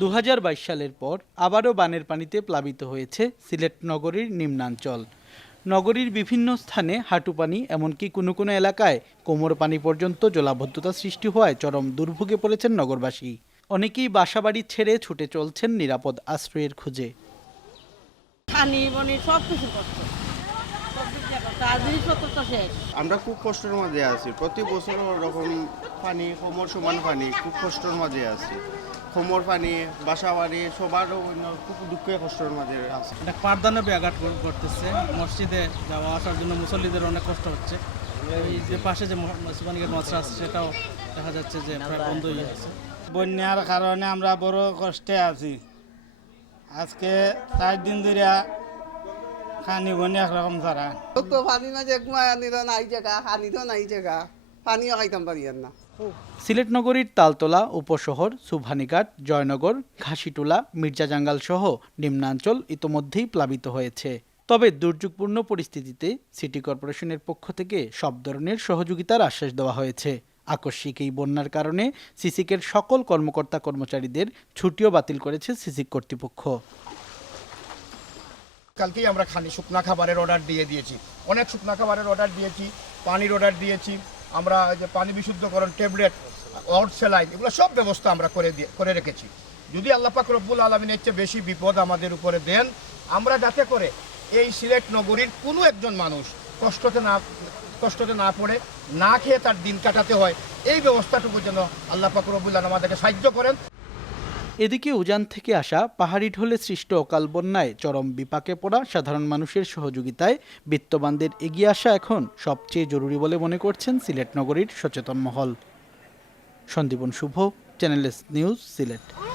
দু হাজার বাইশ সালের পর আবারও বানের পানিতে প্লাবিত হয়েছে সিলেট নগরীর নিম্নাঞ্চল। নগরীর বিভিন্ন স্থানে হাঁটু পানি এমনকি কোনো কোনো এলাকায় কোমর পানি পর্যন্ত জলাবদ্ধতা সৃষ্টি হওয়ায় চরম দুর্ভোগে পড়েছেন নগরবাসী। অনেকেই বাসাবাড়ি ছেড়ে ছুটে চলছেন নিরাপদ আশ্রয়ের খুঁজে। পানি বনি সব কিছু আমরা খুব কষ্টের মাঝে আছি। প্রতি বছর ওরকম পানি কোমর সমান পানি খুব কষ্টের মাঝে আছি। কোমর পানি বাসা বাড়ি সবার অন্য খুব দুঃখে কষ্টের মাঝে আছে। এটা পাঠদানে ব্যাঘাত করতেছে মসজিদে যাওয়া আসার জন্য মুসল্লিদের অনেক কষ্ট হচ্ছে। এই যে পাশে যে সুবানিকের মাদ্রাসা আছে সেটাও দেখা যাচ্ছে যে প্রায় বন্ধ হয়ে গেছে বন্যার কারণে আমরা বড় কষ্টে আছি। আজকে চার দিন ধরে খানি বনি একরকম ছাড়া তো পানি না যে ঘুমায় নাই জায়গা হানি তো নাই জায়গা। পানিও খাইতাম পারি আর না। সিলেট নগরীর তালতলা উপশহর সুবহানীঘাট জয়নগর ঘাসিটোলা মির্জাজাঙ্গাল সহ নিম্নাঞ্চল ইতোমধ্যেই প্লাবিত হয়েছে। তবে দুর্যোগপূর্ণ পরিস্থিতিতে সিটি কর্পোরেশনের পক্ষ থেকে সব ধরনের সহযোগিতার আশ্বাস দেওয়া হয়েছে। আকস্মিক এই বন্যার কারণে সিসিকের সকল কর্মকর্তা কর্মচারীদের ছুটিও বাতিল করেছে সিসিক কর্তৃপক্ষ। কালকেই আমরা খানি শুকনা খাবারের অর্ডার দিয়ে দিয়েছি। অনেক শুকনা খাবারের অর্ডার দিয়েছি পানির অর্ডার দিয়েছি আমরা যে পানি বিশুদ্ধকরণ, ট্যাবলেট অর্ড সেলাইন এগুলো সব ব্যবস্থা আমরা করে দিয়ে, করে রেখেছি। যদি আল্লাহ পাক রব্বুল আলমিনের চেয়ে বেশি বিপদ আমাদের উপরে দেন, আমরা যাতে করে এই সিলেট নগরীর কোনো একজন মানুষ কষ্টতে না কষ্টতে না পড়ে, না খেয়ে তার দিন কাটাতে হয়, এই ব্যবস্থাটুকু যেন আল্লাহ আলম আমাদেরকে সাহায্য করেন। এদিকে উজান থেকে আসা পাহাড়ি ঢলে সৃষ্ট অকাল বন্যায় চরম বিপাকে পড়া সাধারণ মানুষের সহযোগিতায় বিত্তবানদের এগিয়ে আসা এখন সবচেয়ে জরুরি বলে মনে করছেন সিলেট নগরীর সচেতন মহল। Sandipan Shubho, channel news Sylhet.